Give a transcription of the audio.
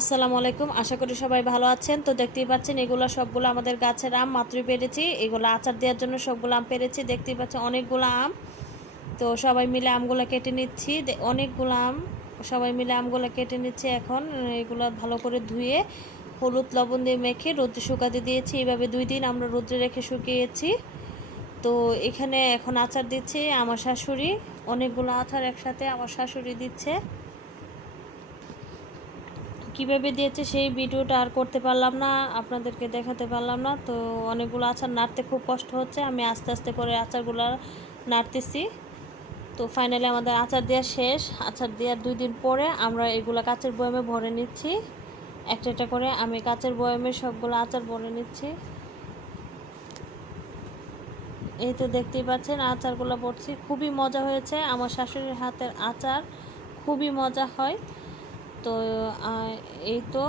আসসালামু আলাইকুম। আশা করি সবাই ভালো আছেন। তো দেখতেই পাচ্ছেন এগুলো সবগুলো আমাদের গাছের আম, মাত্রই পেরেছি। এগুলো আচার দেওয়ার জন্য সবগুলো আম পেরেছি। দেখতেই পাচ্ছেন অনেকগুলো আম। তো সবাই মিলে আমগুলো কেটে নিচ্ছি। অনেকগুলো আম, সবাই মিলে আমগুলো কেটে নিচ্ছি। এখন এগুলো ভালো করে ধুয়ে হলুদ লবণ দিয়ে মেখে রোদ্রে শুকাতে দিয়েছি। এইভাবে 2 দিন আমরা রোদ্রে রেখে শুকিয়েছি। তো এখানে এখন আচার দিচ্ছি আমার শাশুড়ি। অনেকগুলো আচার একসাথে আমার শাশুড়ি দিচ্ছে। কীভাবে দিয়েছে সেই ভিডিওটা আর করতে পারলাম না, আপনাদেরকে দেখাতে পারলাম না। তো অনেকগুলো আচার নাড়তে খুব কষ্ট হচ্ছে, আমি আস্তে আস্তে করে আচারগুলো নাড়তেছি। তো ফাইনালি আমাদের আচার দেওয়া শেষ। আচার দেওয়ার 2 দিন পরে আমরা এগুলো কাচের বয়ামে ভরে নিচ্ছি। একটা একটা করে আমি কাচের বয়ামে সবগুলো আচার ভরে নিচ্ছি। এই তো দেখতেই পাচ্ছেন আচারগুলো ভরছি। খুবই মজা হয়েছে, আমার শাশুড়ির হাতের আচার খুবই মজা হয়। তো এই তো